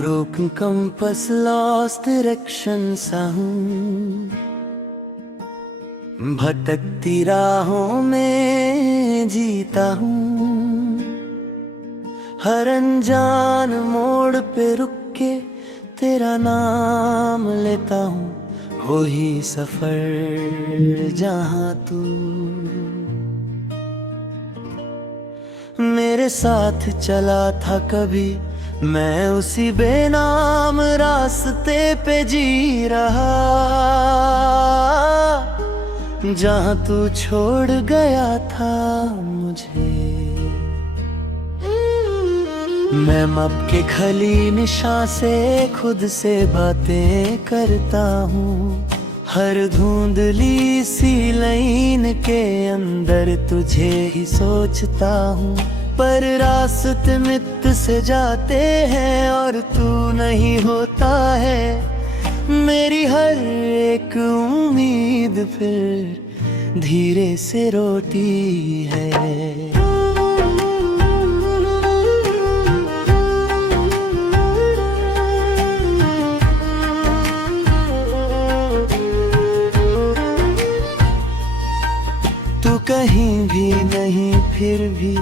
broken compass, lost direction सा हूँ। भटकती राहों में जीता हूँ। हर अनजान मोड़ पे रुक के तेरा नाम लेता हूँ। वो ही सफर जहाँ तू मेरे साथ चला था कभी, मैं उसी बेनाम रास्ते पे जी रहा। जहाँ तू छोड़ गया था मुझे, मैं मब के खली निशा से खुद से बातें करता हूँ। हर धुंधली सी लाइन के अंदर तुझे ही सोचता हूँ। पर रास्ते मित से जाते हैं और तू नहीं होता है। मेरी हर एक उम्मीद फिर धीरे से रोती है। तू कहीं भी नहीं फिर भी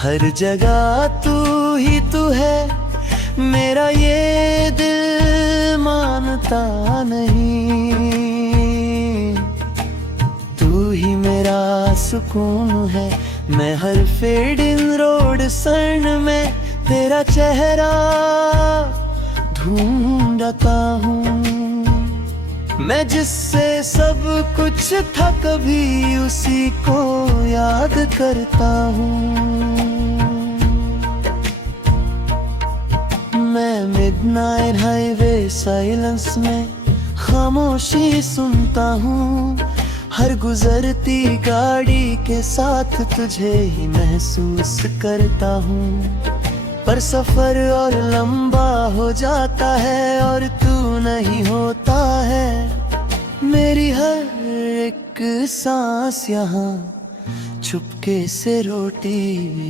हर जगह तू ही तू है। मेरा ये दिल मानता नहीं, तू ही मेरा सुकून है। मैं हर फेडिंग रोड सन में तेरा चेहरा ढूंढता हूँ। मैं जिससे सब कुछ था कभी उसी को याद करता हूँ। मैं मिडनाइट हाईवे साइलेंस में खामोशी सुनता हूँ। हर गुजरती गाड़ी के साथ तुझे ही महसूस करता हूँ। पर सफर और लंबा हो जाता है और तू नहीं होता है। मेरी हर एक सांस यहाँ चुपके से रोती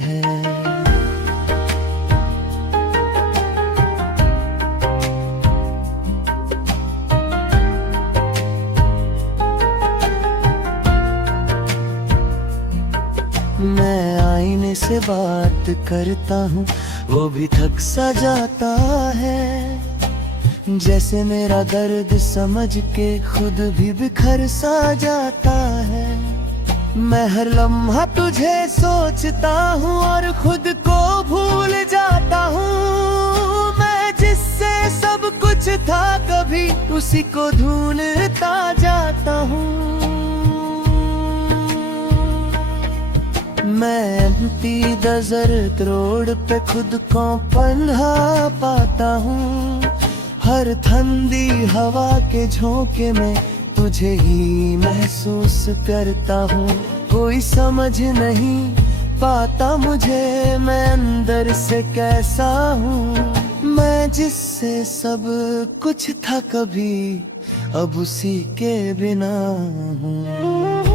है। मैं आईने से बात करता हूँ, वो भी थक सा जाता है। जैसे मेरा दर्द समझ के खुद भी बिखर सा जाता है। मैं हर लम्हा तुझे सोचता हूँ और खुद को भूल जाता हूँ। मैं जिससे सब कुछ था कभी उसी को ढूंढता जाता हूँ। मैं एम्प्टी डेजर्ट रोड पे खुद को पन्हा पाता हूँ। हर ठंडी हवा के झोंके में तुझे ही महसूस करता हूँ। कोई समझ नहीं पाता मुझे मैं अंदर से कैसा हूँ। मैं जिससे सब कुछ था कभी अब उसी के बिना हूँ।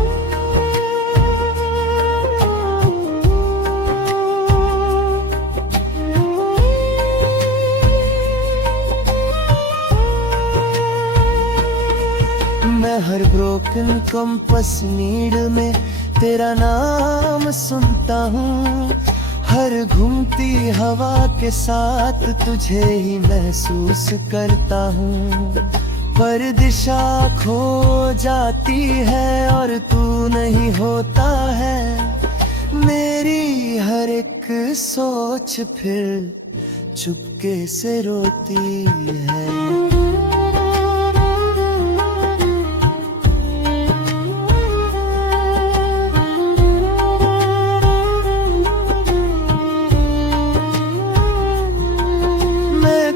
मैं हर ब्रोकन कंपस नीड में तेरा नाम सुनता हूँ। हर घूमती हवा के साथ तुझे ही महसूस करता हूँ। पर दिशा खो जाती है और तू नहीं होता है। मेरी हर एक सोच फिर चुपके से रोती है।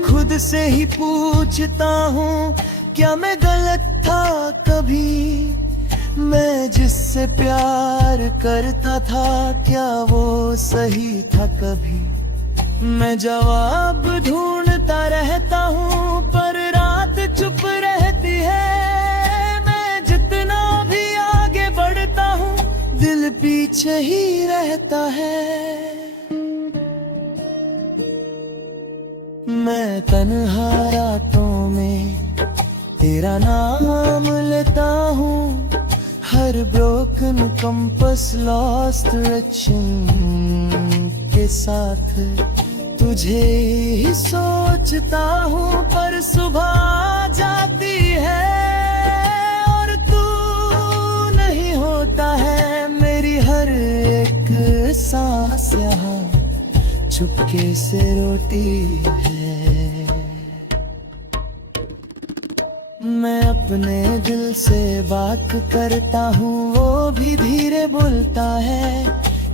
खुद से ही पूछता हूँ क्या मैं गलत था कभी। मैं जिससे प्यार करता था क्या वो सही था कभी। मैं जवाब ढूंढता रहता हूँ पर रात चुप रहती है। मैं जितना भी आगे बढ़ता हूँ दिल पीछे ही रहता है। मैं मैं तन्हा रातों में तेरा नाम लेता हूँ, हर ब्रोकन कंपस लॉस्ट डायरेक्शन के साथ तुझे ही सोचता हूँ। पर सुबह आ जाती है और तू नहीं होता है, मेरी हर एक सांस यहाँ चुपके से रोटी है। मैं अपने दिल से बात करता हूँ, वो भी धीरे बोलता है,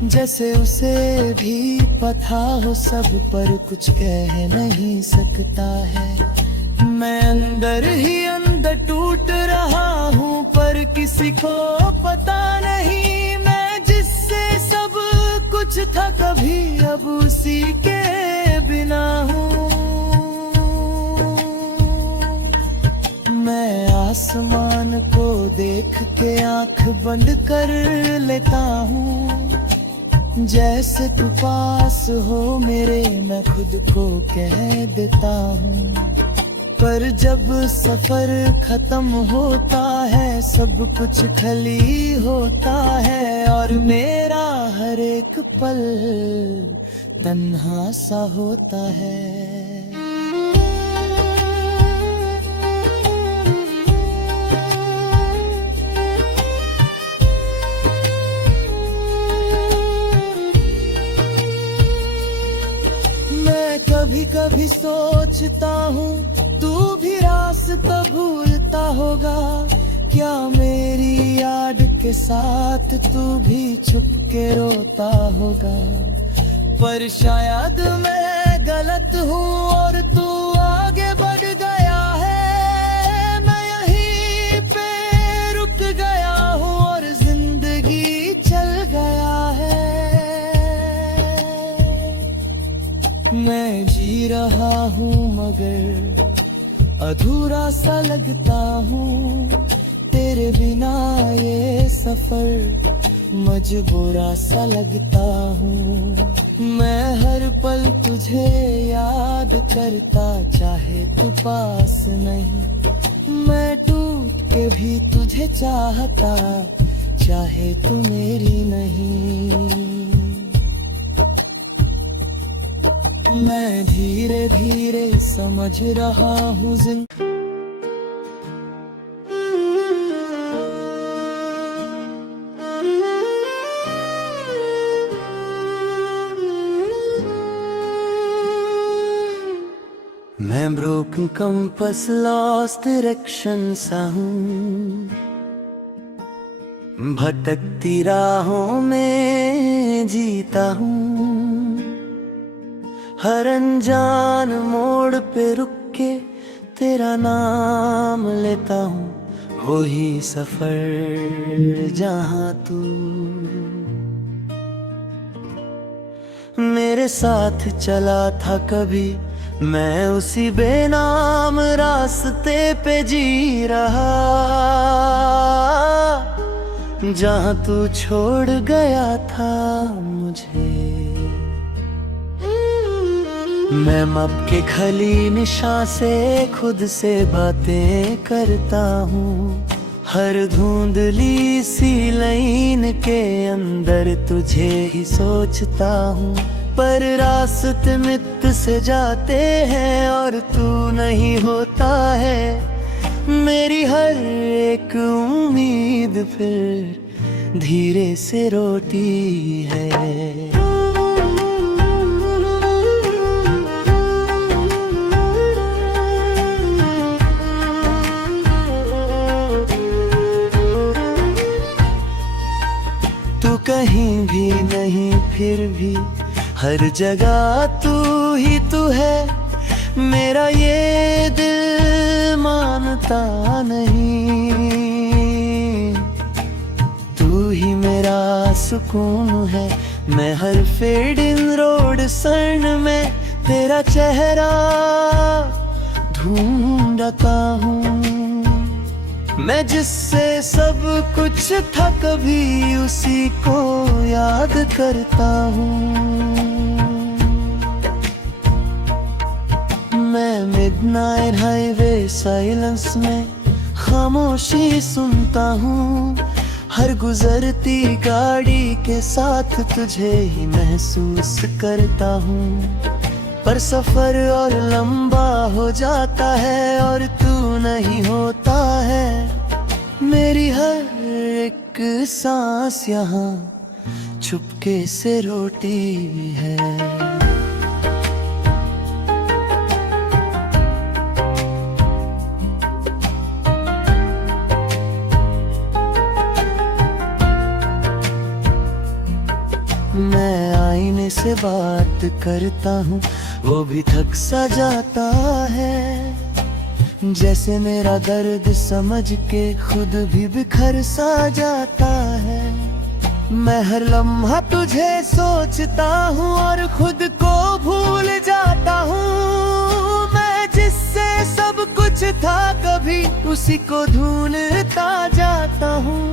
जैसे उसे भी पता हो सब पर कुछ कह नहीं सकता है। मैं अंदर ही अंदर टूट रहा हूँ, पर किसी को पता नहीं मैं जिससे सब कुछ था कभी अब उसी के बिना हूँ। मैं आसमान को देख के आंख बंद कर लेता हूँ, जैसे तू पास हो मेरे मैं खुद को कह देता हूँ। पर जब सफर खत्म होता है सब कुछ खाली होता है, और मेरा हर एक पल तन्हा सा होता है। कभी कभी सोचता हूँ तू भी रास्ता भूलता होगा, क्या मेरी याद के साथ तू भी छुप के रोता होगा। पर शायद मैं गलत हूँ और तू आगे बढ़ गया है, मैं यहीं पे रुक गया हूँ और जिंदगी चल गया है। मैं जी रहा हूँ मगर अधूरा सा लगता हूँ, तेरे बिना ये सफर मजबूरा सा लगता हूँ। मैं हर पल तुझे याद करता, चाहे तू पास नहीं, मैं टूट के भी तुझे चाहता, चाहे तू मेरी नहीं। मैं धीरे धीरे समझ रहा हूँ मैं ब्रोकन कंपास लॉस्ट डायरेक्शन सा हूँ, भटकती राहों में जीता हूँ। हर अनजान मोड़ पे रुक के तेरा नाम लेता हूँ, वही सफर जहाँ तू मेरे साथ चला था कभी, मैं उसी बेनाम रास्ते पे जी रहा, जहाँ तू छोड़ गया था मुझे। मैं मप के खली निशा से खुद से बातें करता हूँ, हर धुंधली सी लाइन के अंदर तुझे ही सोचता हूँ। पर रास्ते मित से जाते हैं और तू नहीं होता है, मेरी हर एक उम्मीद फिर धीरे से रोती है। तू कहीं भी नहीं फिर भी हर जगह तू ही तू है, मेरा ये दिल मानता नहीं। तू ही मेरा सुकून है, मैं हर फेडिंग रोड सन में तेरा चेहरा ढूंढता हूँ। मैं जिससे सब कुछ था कभी उसी को याद करता हूँ। मैं मैं मिडनाइट हाईवे साइलेंस में खामोशी सुनता हूँ। हर गुजरती गाड़ी के साथ तुझे ही महसूस करता हूँ। पर सफर और लंबा हो जाता है और तू नहीं होता है। मेरी हर एक सांस यहाँ चुपके से रोती है। मैं आईने से बात करता हूँ, वो भी थक सा जाता है। जैसे मेरा दर्द समझ के खुद भी बिखर सा जाता है। मैं हर लम्हा तुझे सोचता हूँ और खुद को भूल जाता हूँ। मैं जिससे सब कुछ था कभी उसी को ढूंढता जाता हूँ।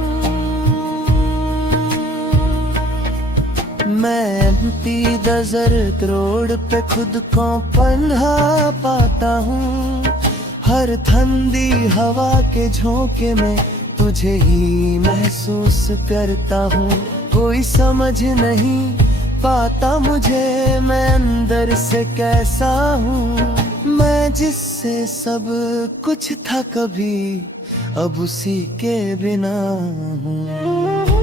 मैं एम्प्टी डेजर्ट रोड पे खुद को पन्हा पाता हूँ। हर ठंडी हवा के झोंके में तुझे ही महसूस करता हूँ। कोई समझ नहीं पाता मुझे मैं अंदर से कैसा हूँ। मैं जिससे सब कुछ था कभी अब उसी के बिना हूँ।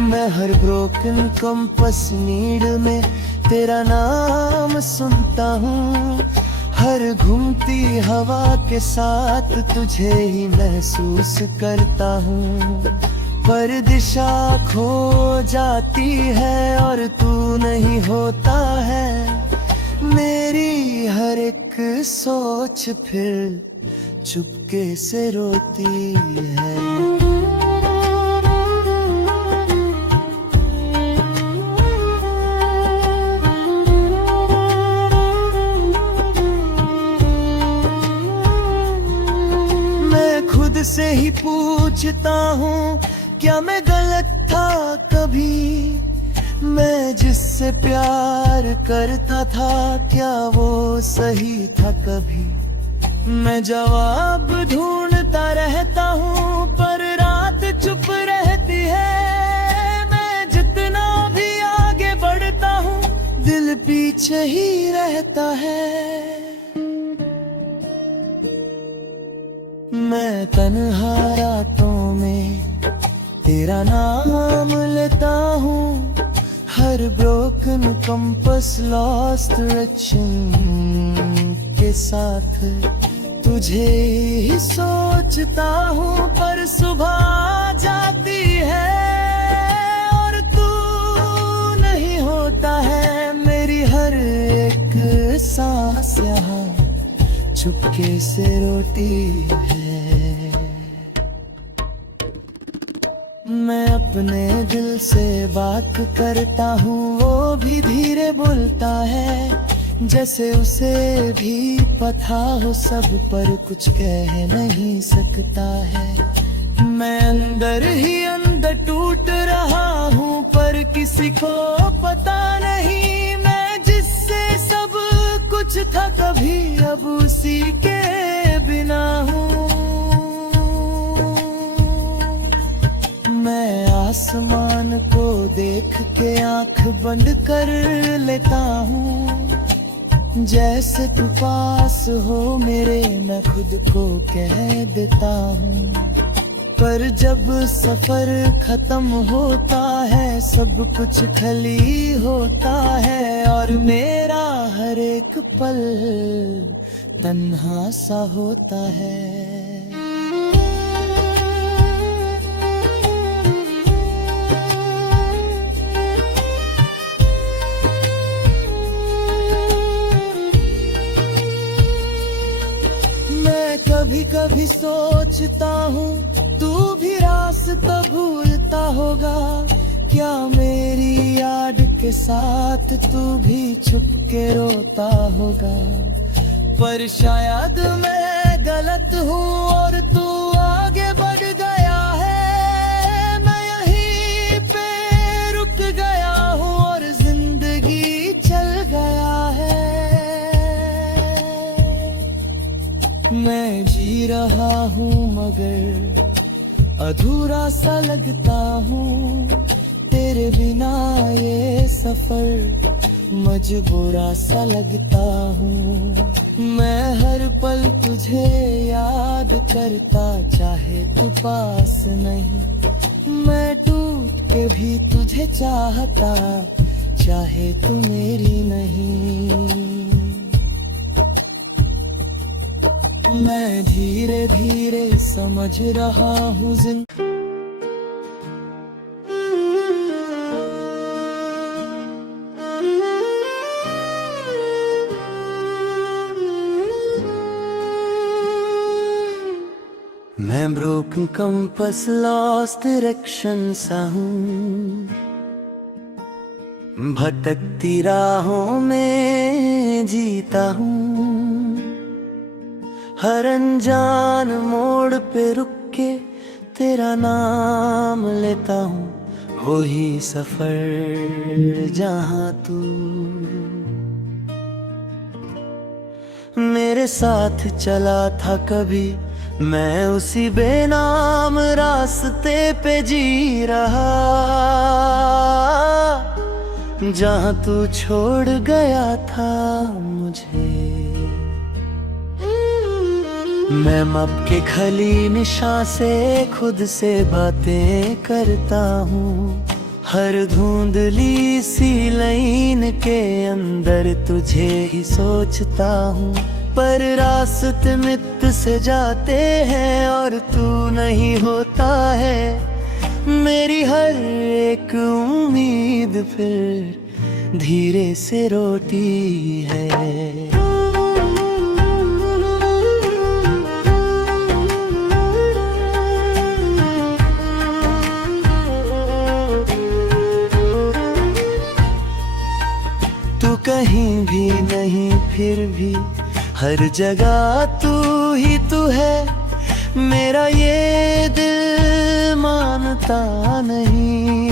मैं हर ब्रोकन कंपस नीड में तेरा नाम सुनता हूँ। हर घूमती हवा के साथ तुझे ही महसूस करता हूँ। पर दिशा खो जाती है और तू नहीं होता है। मेरी हर एक सोच फिर चुपके से रोती है। खुद से ही पूछता हूँ क्या मैं गलत था कभी। मैं जिससे प्यार करता था क्या वो सही था कभी। मैं जवाब ढूंढता रहता हूँ पर रात चुप रहती है। मैं जितना भी आगे बढ़ता हूँ दिल पीछे ही रहता है। मैं तन्हा रातों में तेरा नाम लेता हूँ। हर ब्रोकन कंपस लॉस्ट डायरेक्शन के साथ तुझे ही सोचता हूँ। पर सुबह आ जाती है और तू नहीं होता है। मेरी हर एक सांस यहाँ चुपके से रोती है। मैं अपने दिल से बात करता हूँ, वो भी धीरे बोलता है। जैसे उसे भी पता हो सब पर कुछ कह नहीं सकता है। मैं अंदर ही अंदर टूट रहा हूँ पर किसी को पता नहीं। मैं जिससे सब कुछ था कभी अब उसी के बिना हूँ। मैं आसमान को देख के आंख बंद कर लेता हूँ। जैसे तू पास हो मेरे मैं खुद को कह देता हूँ। पर जब सफर खत्म होता है सब कुछ खाली होता है और मेरा हर एक पल तन्हा सा होता है। कभी कभी सोचता हूँ तू भी रास्ता भूलता होगा। क्या मेरी याद के साथ तू भी छुप के रोता होगा। पर शायद मैं गलत हूँ और तू आगे बढ़ गया है, मैं यहीं पे रुक गया हूँ और जिंदगी चल गया है। मैं जी रहा हूँ मगर अधूरा सा लगता हूँ, तेरे बिना ये सफर मजबूरा सा लगता हूँ। मैं हर पल तुझे याद करता, चाहे तू पास नहीं। मैं टूट के भी तुझे चाहता, चाहे तू मेरी नहीं। मैं धीरे धीरे समझ रहा हूँ मैं ब्रोकन कंपास लॉस्ट डायरेक्शन सा हूँ, भटकती राहों में जीता हूँ। हर अनजान मोड़ पे रुक के तेरा नाम लेता हूँ, वही सफर जहाँ तू मेरे साथ चला था कभी। मैं उसी बेनाम रास्ते पे जी रहा, जहाँ तू छोड़ गया था मुझे। मैं मप के खली निशा से खुद से बातें करता हूँ, हर धुंधली सी लाइन के अंदर तुझे ही सोचता हूँ। पर रास्ते मित से जाते हैं और तू नहीं होता है। मेरी हर एक उम्मीद फिर धीरे से रोती है। तू कहीं भी नहीं फिर भी हर जगह तू ही तू है। मेरा ये दिल मानता नहीं,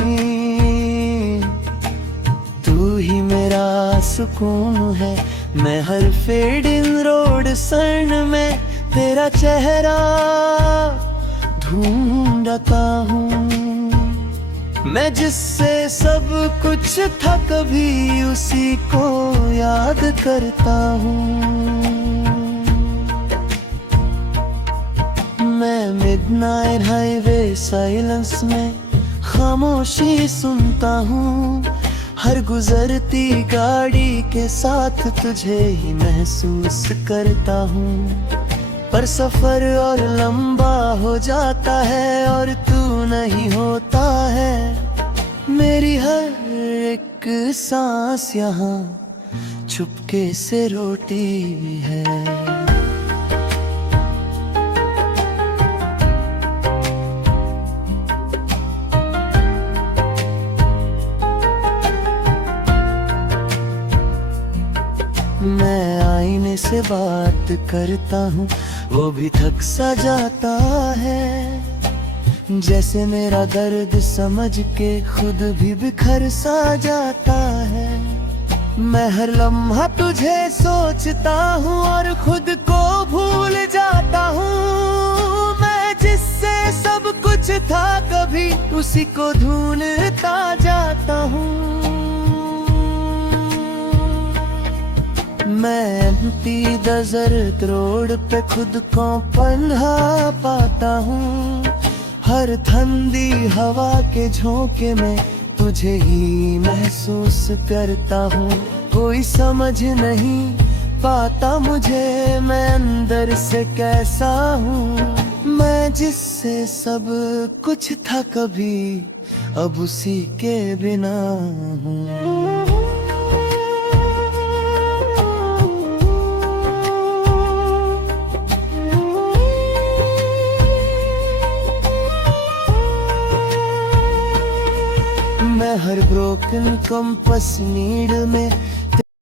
तू ही मेरा सुकून है। मैं हर फेडिंग रोड सन में तेरा चेहरा ढूंढता हूँ। मैं जिससे सब कुछ था कभी उसी को याद करता हूँ। मैं मिडनाइट हाईवे साइलेंस में खामोशी सुनता हूँ। हर गुजरती गाड़ी के साथ तुझे ही महसूस करता हूँ। पर सफर और लंबा हो जाता है और तू नहीं होता है। मेरी हर एक सांस यहाँ चुपके से रोटी है। मैं आईने से बात करता हूँ, वो भी थक सा जाता है। जैसे मेरा दर्द समझ के खुद भी बिखर सा जाता है। मैं हर लम्हा तुझे सोचता हूँ और खुद को भूल जाता हूँ। मैं जिससे सब कुछ था कभी उसी को ढूंढता जाता हूँ। मैं एम्प्टी डेजर्ट रोड पे खुद को पन्हा पाता हूँ। हर ठंडी हवा के झोंके में तुझे ही महसूस करता हूँ। कोई समझ नहीं पाता मुझे मैं अंदर से कैसा हूँ। मैं जिससे सब कुछ था कभी अब उसी के बिना हूँ। मैं हर ब्रोकन कंपास नीड में